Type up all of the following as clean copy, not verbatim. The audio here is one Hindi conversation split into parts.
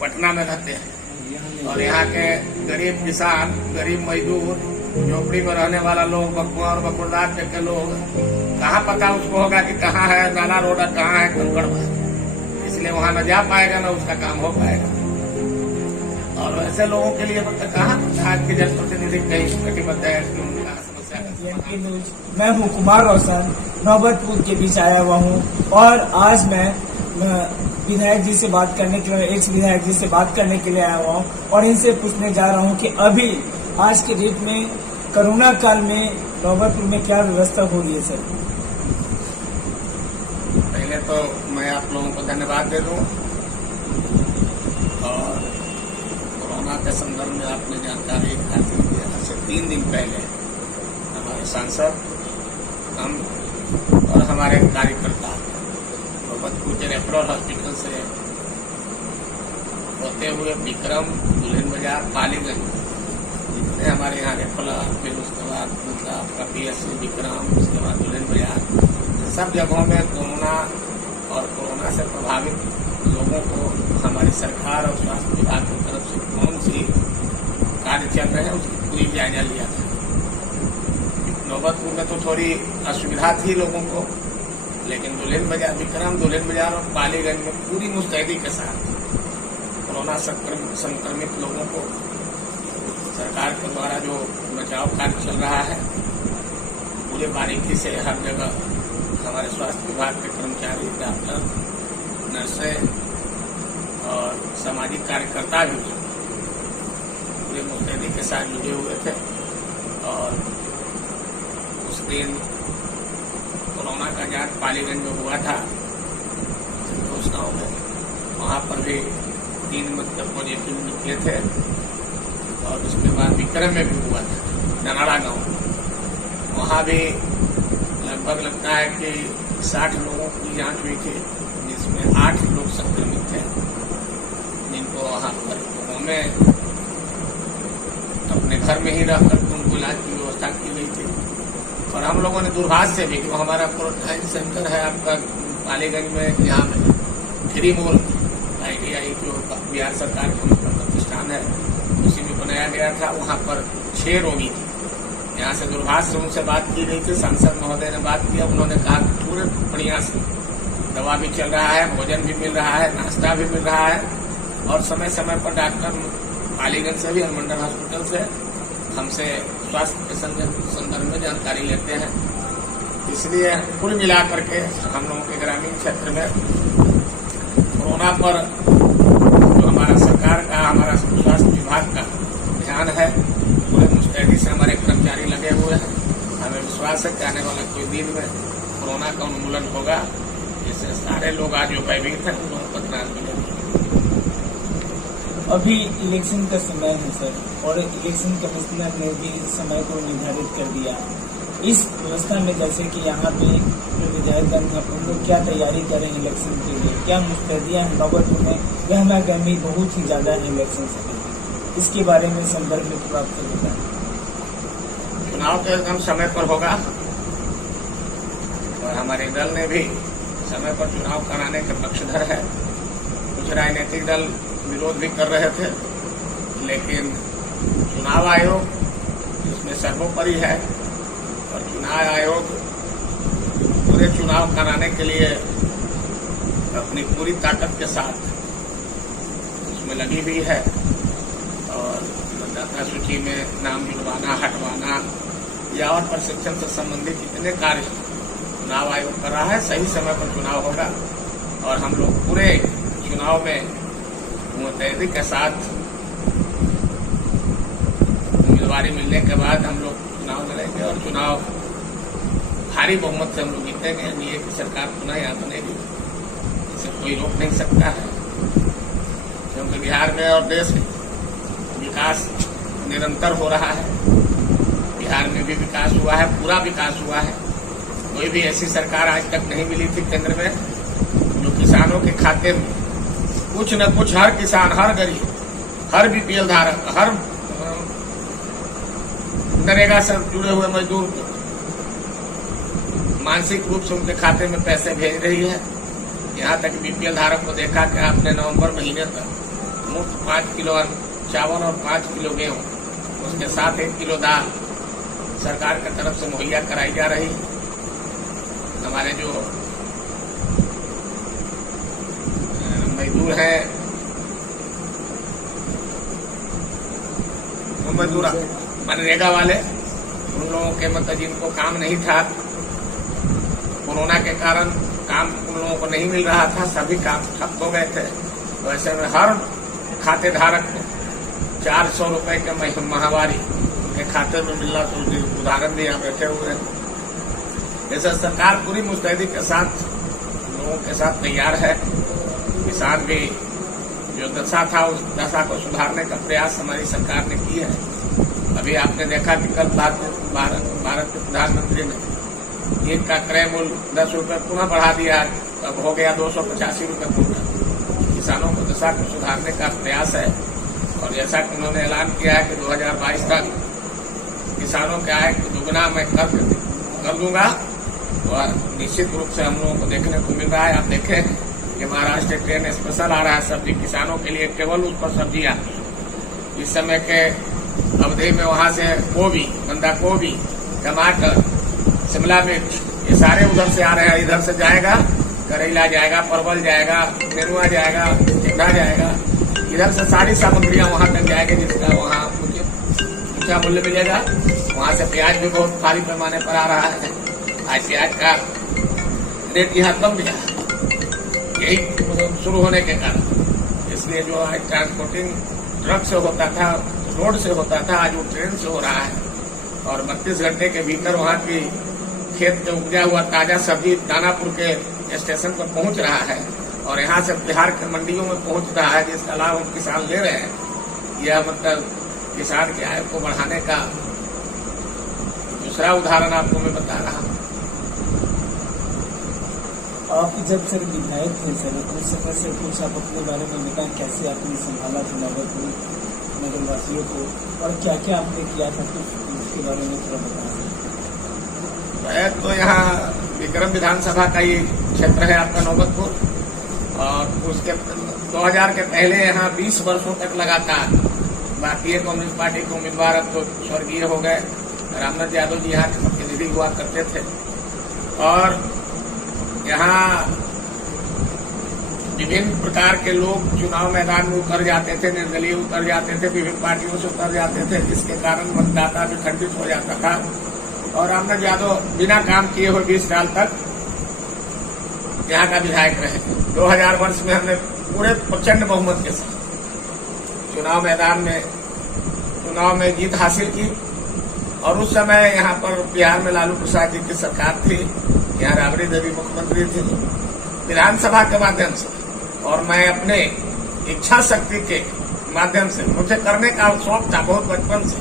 पटना में रहते हैं और यहाँ के गरीब किसान, गरीब मजदूर, झोपड़ी में रहने वाला लोग, बकुआ और बकुरदार के लोग, कहाँ पता उसको होगा कि कहाँ है नाला रोड, कहाँ है कंकड़, इसलिए वहाँ न जा पाएगा न उसका काम हो पाएगा। और ऐसे लोगों के लिए कहाँ आज के जनप्रतिनिधि कहीं कटिबद्ध है उनका समस्या। मैं हूँ कुमार रोशन, नौबतपुर के बीच आया हुआ हूँ और आज मैं विधायक जी से बात करने के लिए, एक्स विधायक जी से बात करने के लिए आया हुआ हूँ और इनसे पूछने जा रहा हूँ कि अभी आज के डेट में कोरोना काल में नौबतपुर में क्या व्यवस्था हो रही है सर। पहले तो मैं आप लोगों को धन्यवाद दे दूं और कोरोना के संदर्भ में आपने जानकारी हासिल की। आज से 3 दिन पहले हमारे सांसद, हम और हमारे कार्यकर्ता नौबतपुर के रेफरल हॉस्पिटल से होते हुए विक्रम, दुल्हन बाजार, पालीगंज, जितने हमारे यहाँ रेफरल, फिर उसके बाद मतलब आपका PSC विक्रम, उसके बाद दुल्हन बाजार, सब जगहों में कोरोना और कोरोना से प्रभावित लोगों को हमारी सरकार और स्वास्थ्य विभाग की तरफ से कौन सी कार्य चल रहे हैं उसकी पूरी जायजा लिया था। नौबतपुर में तो थोड़ी असुविधा थी लोगों को, लेकिन दुल्हन बाजार, विक्रम, दुल्हन बाजार और पालीगंज में पूरी मुस्तैदी के साथ कोरोना संक्रमित लोगों को सरकार के द्वारा जो बचाव कार्य चल रहा है पूरे बारीकी से हर जगह हमारे स्वास्थ्य विभाग के कर्मचारी, डॉक्टर, नर्सें और सामाजिक कार्यकर्ता भी पूरे मुस्तैदी के साथ जुड़े हुए थे। और उस दिन कोरोना का जांच पालीगंज में हुआ था घोषणाओं में, वहां पर भी 3 मतलब पॉजिटिव निकले थे। और उसके बाद विक्रम में भी हुआ था, ननाड़ा गांव, वहां भी लगभग लगता है कि 60 लोगों की जांच हुई थी, जिसमें 8 लोग संक्रमित थे, जिनको वहां पर हमें अपने घर में ही रहकर उनको इलाज की व्यवस्था की गई थी। और हम लोगों ने दुर्भाग्य से भी, जो हमारा क्वारंटाइन सेंटर है आपका पालीगंज में, यहाँ में फ्री मोल ITI जो बिहार सरकार का प्रतिष्ठान है उसी में बनाया गया था, वहां पर 6 रोगी थे। यहाँ से दुर्भाग्य से उनसे बात की गई थी, सांसद महोदय ने बात किया, उन्होंने कहा पूरे बढ़िया से दवा भी चल रहा है, भोजन भी मिल रहा है, नाश्ता भी मिल रहा है और समय समय पर डॉक्टर पालीगंज से भी अनुमंडल हॉस्पिटल से हमसे स्वास्थ्य के संदर्भ में जानकारी लेते हैं। इसलिए कुल मिलाकर के हम लोगों के ग्रामीण क्षेत्र में कोरोना पर जो हमारा सरकार का, हमारा स्वास्थ्य विभाग का ध्यान है, पूरे मुस्तैदी से हमारे कर्मचारी लगे हुए हैं। हमें विश्वास है कि आने वाले कोई दिन में कोरोना का उन्मूलन होगा, जिससे सारे लोग आज जो भयभीत हैं उन लोगों को त्राण मिलेगी। अभी इलेक्शन का समय है सर, और इलेक्शन कमिश्नर ने भी समय को निर्धारित कर दिया। इस व्यवस्था में जैसे कि यहाँ पे जो विधायकगण हैं उन लोग क्या तैयारी करें इलेक्शन के लिए, क्या मुस्तैदियाँ हैं नौबतपुर में, गहमा गहमी बहुत ही ज्यादा है इलेक्शन से, इसके बारे में संदर्भ में थोड़ा आपसे बताएं। चुनाव तो एकदम समय पर होगा और हमारे दल ने भी समय पर चुनाव कराने के पक्षधर है। कुछ राजनीतिक दल विरोध भी कर रहे थे, लेकिन चुनाव आयोग इसमें सर्वोपरि है और चुनाव आयोग पूरे चुनाव कराने के लिए अपनी पूरी ताकत के साथ उसमें लगी हुई है। और मतदाता सूची में नाम जुड़वाना, हटवाना या और प्रशिक्षण से संबंधित जितने कार्य चुनाव आयोग कर रहा है, सही समय पर चुनाव होगा और हम लोग पूरे चुनाव में मुस्तैदी के साथ उम्मीदवारी मिलने के बाद हम लोग चुनाव लड़ेंगे और चुनाव भारी बहुमत से हम लोग जीतेंगे। एनडीए की सरकार पुनः यहाँ बनेगी, इसे कोई रोक नहीं सकता है, क्योंकि बिहार में और देश में विकास निरंतर हो रहा है। बिहार में भी विकास हुआ है, पूरा विकास हुआ है। कोई भी ऐसी सरकार आज तक नहीं मिली थी केंद्र में जो किसानों के खाते में कुछ न कुछ, हर किसान, हर गरीब, हर BPL धारक, हर नरेगा से जुड़े हुए मजदूर को मानसिक रूप से उनके खाते में पैसे भेज रही है। यहाँ तक BPL धारक को देखा कि आपने नवंबर महीने तक मुफ्त 5 किलो चावल और 5 किलो गेहूं, उसके साथ 1 किलो दाल सरकार की तरफ से मुहैया कराई जा रही है। हमारे जो मजदूर हैं, वो मजदूर मनरेगा वाले, उन लोगों के मतलब जिनको काम नहीं था, कोरोना के कारण काम उन लोगों को नहीं मिल रहा था, सभी काम ठप हो गए थे। तो ऐसे में हर खाते धारक को 400 रुपए के माहवारी के खाते में मिलना, तो उदाहरण भी यहाँ बैठे हुए हैं। जैसे सरकार पूरी मुस्तैदी के साथ लोगों के साथ तैयार है। किसान भी जो दशा था उस दशा को सुधारने का प्रयास हमारी सरकार ने की है। अभी आपने देखा कि कल भारत के प्रधानमंत्री ने ईंट का क्रय मूल्य 10 रुपये पुनः बढ़ा दिया, अब हो गया 285 रुपये कुंटल। किसानों को दशा को सुधारने का प्रयास है। और जैसा कि उन्होंने ऐलान किया है कि 2022 तक किसानों के आय को दुगना मैं कर दूंगा, और निश्चित रूप से हम लोगों को देखने को मिल रहा है। आप देखें कि महाराष्ट्र ट्रेन स्पेशल आ रहा है सब्जी किसानों के लिए, केवल उस पर सब्जियां इस समय के अवधि में वहां से गोभी, बंदा गोभी, टमाटर, शिमला मिर्च, ये सारे उधर से आ रहे हैं। इधर से जाएगा करेला जाएगा, परवल जाएगा, नेनुआ जाएगा, टिंडा जाएगा, इधर से सारी सामग्रियां वहां तक जाएगी, जिसका वहां ऊंचा मूल्य मिलेगा। वहां से प्याज भी बहुत भारी पैमाने पर आ रहा है। आज प्याज का रेट यहाँ कम गया, यही शुरू होने के कारण। इसलिए जो आज ट्रांसपोर्टिंग ट्रक से होता था, रोड से होता था, आज वो ट्रेन से हो रहा है। और 32 घंटे के भीतर वहां की खेत में उपजा हुआ ताजा सब्जी दानापुर के स्टेशन पर पहुंच रहा है, और यहाँ से बिहार के मंडियों में पहुंच रहा है, जिसका लाभ हम किसान ले रहे हैं। यह मतलब किसान की आय को बढ़ाने का दूसरा उदाहरण आपको मैं बता रहा हूँ। आप जब सर विधायक थे सर, उस समय से कुछ आप अपने बारे में बताएं, कैसे आपने संभाला था नगरवासियों को, और क्या क्या आपने किया था, कुछ उसके बारे में थोड़ा बताएं। तो यहाँ विक्रम विधानसभा का ये क्षेत्र है आपका नौबतपुर, और उसके 2000 के पहले यहाँ 20 वर्षों तक लगातार भारतीय कम्युनिस्ट पार्टी के उम्मीदवार, अब तो स्वर्गीय हो गए, रामनाथ यादव जी यहाँ के प्रतिनिधि हुआ करते थे। और यहाँ विभिन्न प्रकार के लोग चुनाव मैदान में उतर जाते थे, निर्दलीय उतर जाते थे, विभिन्न पार्टियों से उतर जाते थे, जिसके कारण मतदाता भी खंडित हो जाता था। और रामनाथ यादव बिना काम किए हुए 20 साल तक यहाँ का विधायक रहे। 2000 वर्ष में हमने पूरे प्रचंड बहुमत के साथ चुनाव में जीत हासिल की। और उस समय यहाँ पर बिहार में लालू प्रसाद जी की सरकार थी, यहाँ राबड़ी देवी मुख्यमंत्री थी। विधानसभा के माध्यम से और मैं अपने इच्छा शक्ति के माध्यम से, मुझे करने का शौक था बहुत बचपन से,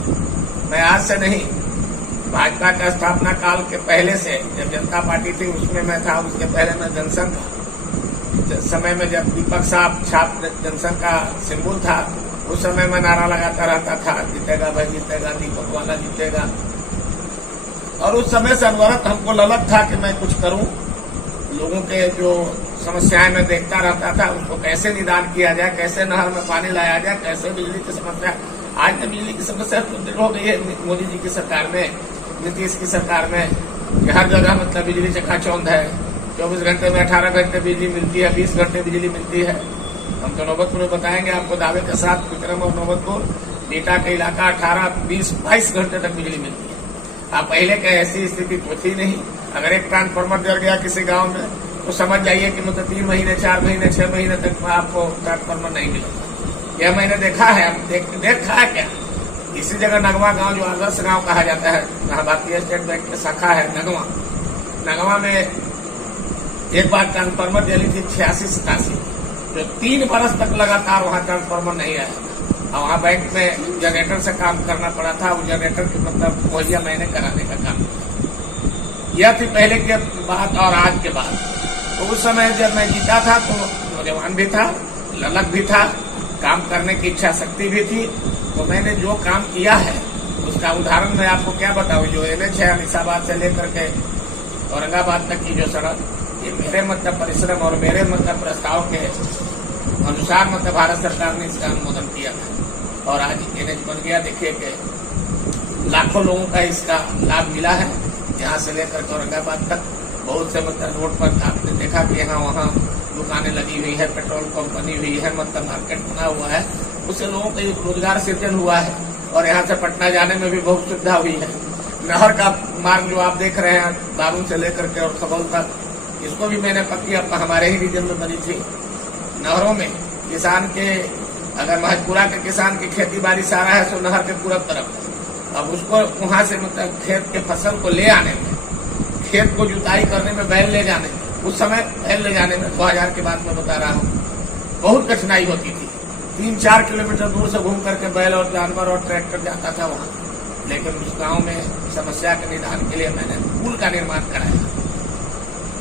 मैं आज से नहीं, भाजपा का स्थापना काल के पहले से, जब जनता पार्टी थी उसमें मैं था, उसके पहले मैं जनसंघ था। समय में जब दीपक साहब छाप जनसंघ का सिंबल था, उस समय मैं नारा लगाता रहता था, जीतेगा भाई जीतेगा, दीपक वाला जीतेगा। और उस समय से अनवरत हमको ललक था कि मैं कुछ करूं, लोगों के जो समस्याएं मैं देखता रहता था, उसको कैसे निदान किया जाए, कैसे नहर में पानी लाया जाए, कैसे बिजली की समस्या। आज तो बिजली की समस्या दूर हो गई है मोदी जी की सरकार में, नीतीश की सरकार में। हर जगह मतलब बिजली चकाचौंध है, 24 घंटे में 18 घंटे बिजली मिलती है, 20 घंटे बिजली मिलती है। हम तो नौबतपुर में बताएंगे आपको दावे के साथ, विक्रम और नौबतपुर बीटा का इलाका 18, 20, 22 घंटे तक बिजली मिलती है। आप पहले के ऐसी स्थिति तो थी नहीं। अगर एक ट्रांसफार्मर जल गया किसी गांव में, तो समझ जाइए कि मतलब 3 महीने, 4 महीने, 6 महीने तक आपको ट्रांसफार्मर नहीं मिलेगा। यह मैंने देखा है। देखा है क्या, इसी जगह नगवा गांव, जो आदर्श गांव कहा जाता है, जहाँ भारतीय स्टेट बैंक की शाखा है नगवा में एक बार ट्रांसफार्मर जली थी 86-87, जो 3 बरस तक लगातार वहाँ ट्रांसफार्मर नहीं आया। और वहाँ बैंक में जनरेटर से काम करना पड़ा था। वो जनरेटर की मतलब मुहैया मैंने कराने का काम। यह थी पहले के बात और आज के बाद। तो उस समय जब मैं जीता था तो नौजवान भी था, ललक भी था, काम करने की इच्छा शक्ति भी थी। तो मैंने जो काम किया है उसका उदाहरण मैं आपको क्या बताऊं। जो NH है अमीसाबाद से लेकर के औरंगाबाद तक की जो सड़क, ये मेरे मतलब परिश्रम और मेरे मतलब प्रस्ताव के अनुसार मतलब भारत सरकार ने इसका अनुमोदन किया था और आज एनएच बन गया। देखिए कि लाखों लोगों का इसका लाभ मिला है, यहाँ से लेकर के औरंगाबाद तक। बहुत से मतलब रोड पर आपने देखा कि यहाँ वहाँ दुकानें लगी हुई है, पेट्रोल पंप बनी हुई है, मतलब मार्केट बना हुआ है, उससे लोगों को रोजगार सृजन हुआ है और यहाँ से पटना जाने में भी बहुत सुविधा हुई है। नहर का मार्ग जो आप देख रहे हैं दारून से लेकर के और सबौल तक, इसको भी मैंने पक्की हमारे ही रीजन में बनी थी। नहरों में किसान के, अगर महजपुरा के किसान की खेती बाड़ी सारा है तो नहर के पूरब तरफ है। अब उसको वहां से मतलब खेत के फसल को ले आने में, खेत को जुताई करने में, बैल ले जाने में, उस समय बैल ले जाने में 2000 के बाद मैं बता रहा हूँ बहुत कठिनाई होती थी। 3-4 किलोमीटर दूर से घूम करके बैल और जानवर और ट्रैक्टर जाता था वहाँ। लेकिन उस गांव में समस्या के निदान के लिए मैंने पुल का निर्माण कराया।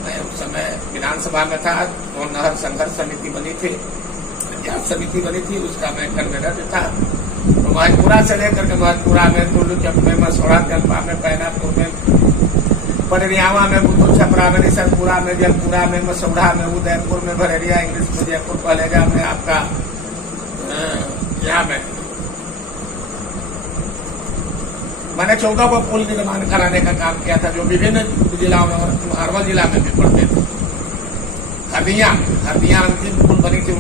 मैं उस समय विधानसभा में था और नहर संघर्ष समिति बनी थी, पंचायत समिति बनी थी, उसका मैं कन्वीनर था। तो महजपुरा से लेकर के महजपुरा में, टुल्लूचक में, मसौड़ा जलपा में, पैनापुर में, पडरियावा में, बुद्धू छपरा में, निसरपुरा में, जलपुरा में, मसौड़ा में, उदयपुर में, भरेरिया, इंग्लिश में, जयपुर, पलेगा में, आपका यहाँ में मैंने 14 को पुल निर्माण कराने का काम किया था, जो विभिन्न जिलाओं में और अरवल जिला में भी पड़ते थे। हरदिया अंतिम पुल बनी थी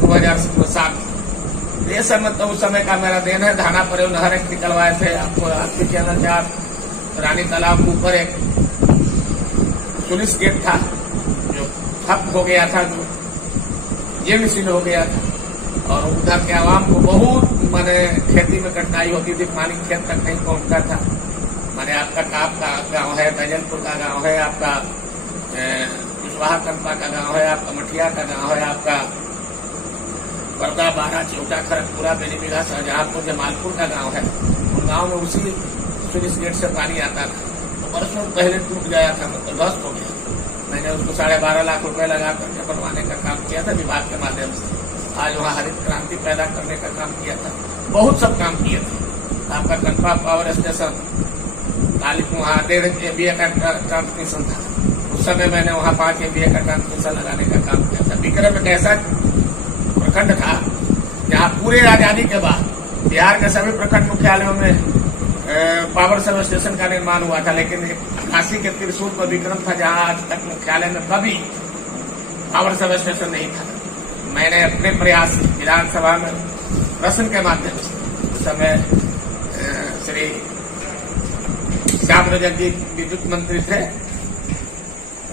2007 में। ये सब मतलब उस समय का मेरा देन है। धाना पर नहर एक निकलवाए थे, आपको आज भी चैनल से आप रानी तालाब के ऊपर एक सुलिस गेट था जो ठप हो गया था, जो जीर्ण हो गया था और उधर के आवाम को बहुत माने खेती में कठिनाई होती थी, पानी खेत तक नहीं पहुंचता था। माने आपका काप का गांव है, बैजलपुर का गांव है, आपका कुशवाहा कनपा का गांव है, आपका मठिया का गांव है, आपका बरदा, बारा, चिवटा, खरगपुरा, बेनीबिघा, शाहजहांपुर, जमालपुर का गांव है। उन गांव में उसी सुलिस गेट से पानी आता था। तो वर्षों पहले टूट गया था, मतलब ध्वस्त हो गया। मैंने उसको 12.5 लाख रुपए लगा करके बनवाने का काम किया था विभाग के माध्यम से। आज वहाँ हरित क्रांति पैदा करने का काम किया था, बहुत सब काम किए थे। आपका कनपा पावर स्टेशन, वहाँ 1.5 MVA का ट्रांसमिशन था। उस समय मैंने वहाँ 5 MVA का ट्रांसमिशन लगाने का काम किया था। विक्रम एक ऐसा प्रखंड था जहाँ पूरे आजादी के बाद बिहार के सभी प्रखंड मुख्यालयों में पावर सब स्टेशन का निर्माण हुआ था, लेकिन 88 के त्रिशूल पर विक्रम था जहाँ आज तक मुख्यालय में कभी पावर सब स्टेशन नहीं था। मैंने अपने प्रयास से विधानसभा में प्रश्न के माध्यम से उस समय श्री श्याम रजक जी विद्युत मंत्री थे,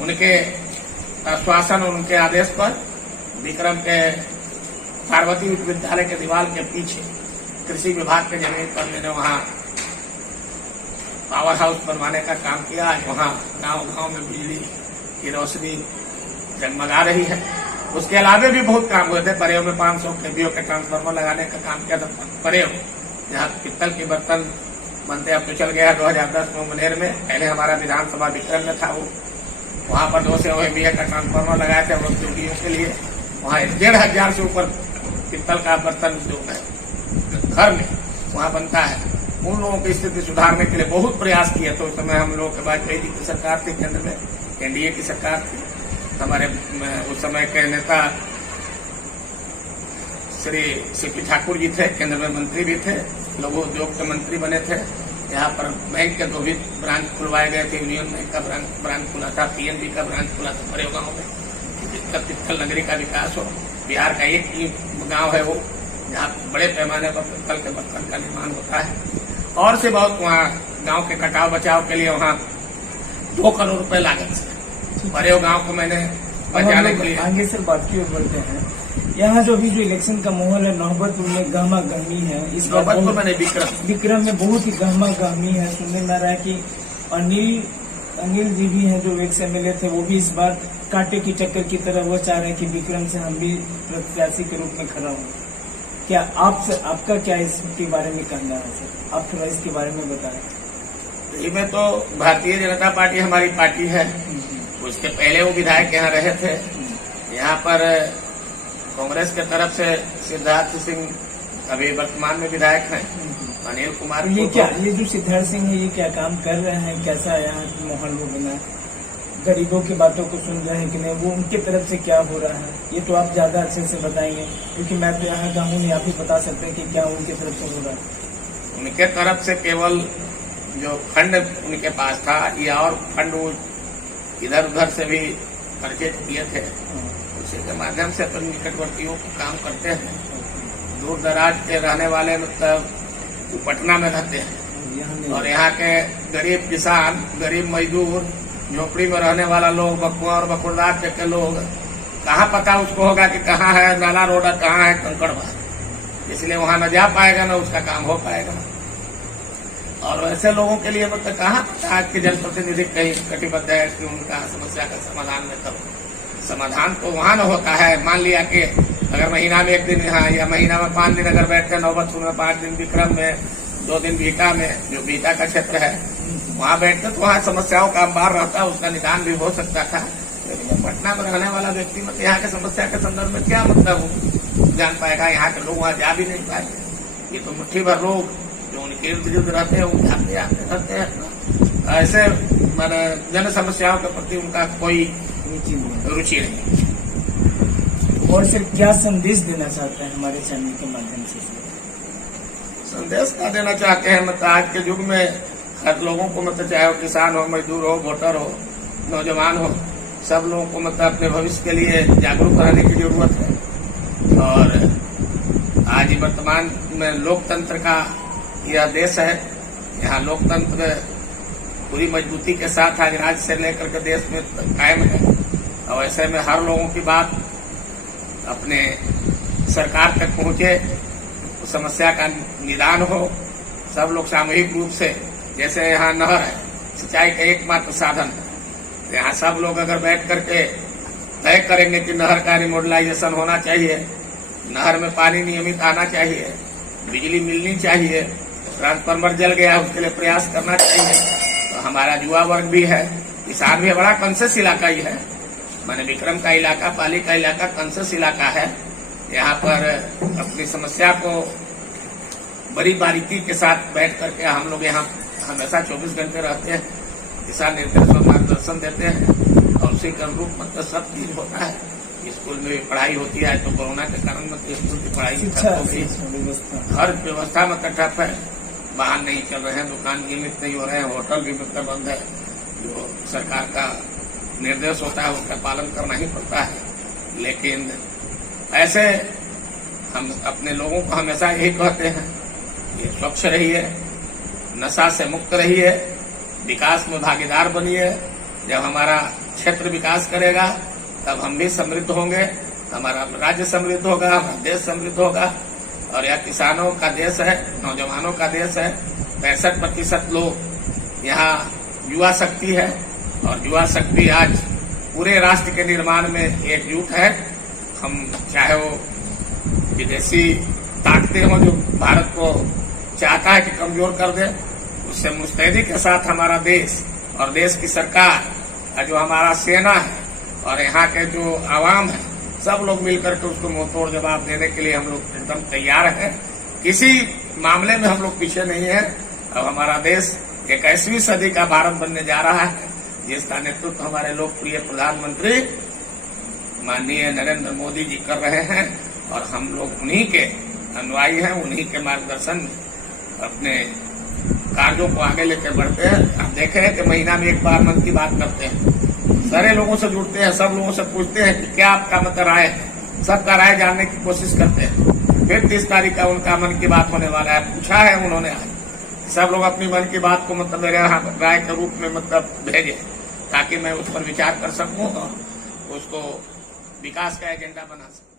उनके आश्वासन और उनके आदेश पर विक्रम के पार्वती उच्च विद्यालय के दीवार के पीछे कृषि विभाग के जमीन पर मैंने वहाँ पावर हाउस बनवाने का काम किया। आज वहाँ गांव-गांव में बिजली की रोशनी जगमगा रही है। उसके अलावा भी बहुत काम हुए थे। परेव में 500 kVA के ट्रांसफार्मर लगाने का काम किया था। परेव जहाँ पित्तल के बर्तन बनते, अब तो चल गया है 2010 में मुंगेर में। पहले हमारा विधानसभा विक्रम में था, वो वहाँ पर 200 MVA का ट्रांसफार्मर लगाए थे और स्टूडियो के लिए। वहाँ 1500 से ऊपर पित्तल का बर्तन जो है घर में वहाँ बनता है। उन लोगों की स्थिति सुधारने के लिए बहुत प्रयास किए। तो उस समय हम लोगों के वाजपेयी जी की सरकार थी, केंद्र में एनडीए की सरकार थी। हमारे उस समय के नेता श्री सीपी ठाकुर जी थे, केंद्र में मंत्री भी थे, लघु उद्योग के मंत्री बने थे। यहाँ पर बैंक के 2 भी ब्रांच खुलवाए गए थे। यूनियन बैंक का ब्रांच खुला था, पीएनबी का ब्रांच खुला था परेव गाँव में। पित्तल नगरी का विकास हो। बिहार का एक ही गाँव है वो जहाँ बड़े पैमाने पर पित्तल के बर्तन का निर्माण होता है। और से बहुत वहाँ गांव के कटाव बचाव के लिए वहाँ 2 करोड़ रुपए लागत से परेव गांव को मैंने बचाने के लिए। आगे से बात की ओर बढ़ते हैं। यहाँ जो इलेक्शन का माहौल है, नौबतपुर में गहमा गहमी है। इस नौबतपुर मैंने विक्रम में बहुत ही गहमा गहमी है। सुनने में आ रहा है कि अनिल जी भी हैं जो एक्स MLA थे, वो भी इस बार कांटे की टक्कर की तरह वो चाह रहे हैं कि विक्रम से हम भी प्रत्याशी के रूप में खड़ा हूँ। क्या आपका क्या इसके बारे में कहना है सर? आप थोड़ा इसके बारे में बताएं। इसमें तो भारतीय जनता पार्टी हमारी पार्टी है। उसके पहले वो विधायक यहाँ रहे थे। यहाँ पर कांग्रेस के तरफ से सिद्धार्थ सिंह अभी वर्तमान में विधायक हैं, अनिल कुमार। ये जो सिद्धार्थ सिंह है, ये क्या काम कर रहे हैं? कैसा यहाँ माहौल वो बना? गरीबों की बातों को सुन रहे हैं कि नहीं, वो उनके तरफ से क्या हो रहा है, ये तो आप ज्यादा अच्छे से बताएंगे, क्योंकि मैं तो यहाँ का हूँ नहीं, आप ही बता सकते हैं कि क्या उनके तरफ से हो रहा है। उनके तरफ से केवल जो फंड उनके पास था या और फंड वो इधर उधर से भी परचेज किए थे, उसी के माध्यम से अपन निकटवर्तियों को काम करते हैं। दूर दराज के रहने वाले मतलब पटना में रहते हैं और यहाँ के गरीब किसान, गरीब मजदूर, झोपड़ी में रहने वाला लोग, बकुआ और बकुलदार के लोग, कहाँ पता उसको होगा कि कहाँ है नाला रोड, कहाँ है कंकड़वा, इसलिए वहां न जा पाएगा, न उसका काम हो पाएगा। और वैसे लोगों के लिए मतलब कहाँ पता है कि जनप्रतिनिधि कहीं कटिबद्ध है कि उनका समस्या का समाधान में करो। समाधान तो वहां न होता है। मान लिया कि अगर महीना में 1 दिन यहाँ या महीना में 5 दिन अगर बैठकर नौबतपुर में, 5 दिन विक्रम में, 2 दिन बीटा में, जो बीटा का क्षेत्र है वहां बैठकर तो वहां समस्याओं का अंबार रहता है, उसका निदान भी हो सकता था। लेकिन पटना में रहने वाला व्यक्ति मतलब यहाँ के समस्या के संदर्भ में क्या मतलब जान पाएगा, यहाँ के लोग वहां जा भी नहीं पाएंगे। ये तो मुट्ठी भर लोग जो उनके इर्द गिर्द रहते हैं, वो जाते आते रहते हैं। ऐसे मैंने जन समस्याओं के प्रति उनका कोई रुचि नहीं। और सिर्फ क्या संदेश देना चाहते हैं हमारे चैनल के माध्यम से? संदेश क्या देना चाहते हैं मतलब आज के युग में हर लोगों को मतलब चाहे वो किसान हो, मजदूर हो, वोटर हो, नौजवान हो, सब लोगों को मतलब अपने भविष्य के लिए जागरूक रहने की जरूरत है। और आज वर्तमान में लोकतंत्र का यह देश है। यहाँ लोकतंत्र पूरी मजबूती के साथ आज राज्य से लेकर के देश में कायम है और ऐसे में हर लोगों की बात अपने सरकार तक पहुंचे, समस्या का निदान हो, सब लोग सामूहिक रूप से, जैसे यहाँ नहर है, सिंचाई का एकमात्र साधन है, यहाँ सब लोग अगर बैठ करके तय करेंगे कि नहर का रिमॉडलाइजेशन होना चाहिए, नहर में पानी नियमित आना चाहिए, बिजली मिलनी चाहिए, ट्रांसफार्मर जल गया उसके लिए प्रयास करना चाहिए, तो हमारा युवा वर्ग भी है, किसान भी बड़ा कंसेस इलाका ही है। माने विक्रम का इलाका, पाली का इलाका कंसेस इलाका है। यहाँ पर अपनी समस्या को बड़ी बारीकी के साथ बैठ करके हम लोग यहाँ हमेशा 24 घंटे रहते हैं, दिशा निर्देश और मार्गदर्शन देते हैं और उसी के अनुरूप मतलब सब चीज होता है। स्कूल में भी पढ़ाई होती है, तो कोरोना के कारण मतलब स्कूल की पढ़ाई ठप हो गई, हर व्यवस्था मतलब ठप है, वाहन नहीं चल रहे हैं, दुकान नियमित नहीं हो रहे हैं, होटल भी मतलब बंद है। जो सरकार का निर्देश होता है उसका पालन करना ही पड़ता है। लेकिन ऐसे हम अपने लोगों को हमेशा यही कहते हैं कि स्वच्छ रहिए, नशा से मुक्त रहिए, विकास में भागीदार बनिए। जब हमारा क्षेत्र विकास करेगा तब हम भी समृद्ध होंगे, हमारा राज्य समृद्ध होगा, हमारा देश समृद्ध होगा। और यह किसानों का देश है, नौजवानों का देश है। 65% लोग यहाँ युवा शक्ति है और युवा शक्ति आज पूरे राष्ट्र के निर्माण में एकजुट है। हम चाहे वो विदेशी ताकतें हों जो भारत को चाहता है कि कमजोर कर दे, उससे मुस्तैदी के साथ हमारा देश और देश की सरकार और जो हमारा सेना है और यहाँ के जो आवाम है, सब लोग मिलकर के उसको मुंहतोड़ जवाब देने के लिए हम लोग एकदम तैयार हैं। किसी मामले में हम लोग पीछे नहीं है। अब हमारा देश 21वीं सदी का भारत बनने जा रहा है, जिसका नेतृत्व हमारे लोकप्रिय प्रधानमंत्री माननीय नरेंद्र मोदी जी कर रहे हैं और हम लोग उन्हीं के अनुयायी हैं, उन्हीं के मार्गदर्शन में अपने कार्यों को आगे लेकर बढ़ते हैं। आप देखे हैं कि महीना में 1 बार मन की बात करते हैं, सारे लोगों से जुड़ते हैं, सब लोगों से पूछते हैं कि क्या आपका मतलब राय है, सबका राय जानने की कोशिश करते हैं। फिर 30 तारीख का उनका मन की बात होने वाला है, पूछा है उन्होंने आज, सब लोग अपनी मन की बात को मतलब मेरे यहाँ राय के रूप में मतलब भेजे ताकि मैं उस पर विचार कर सकूं और उसको विकास का एजेंडा बना सकूं।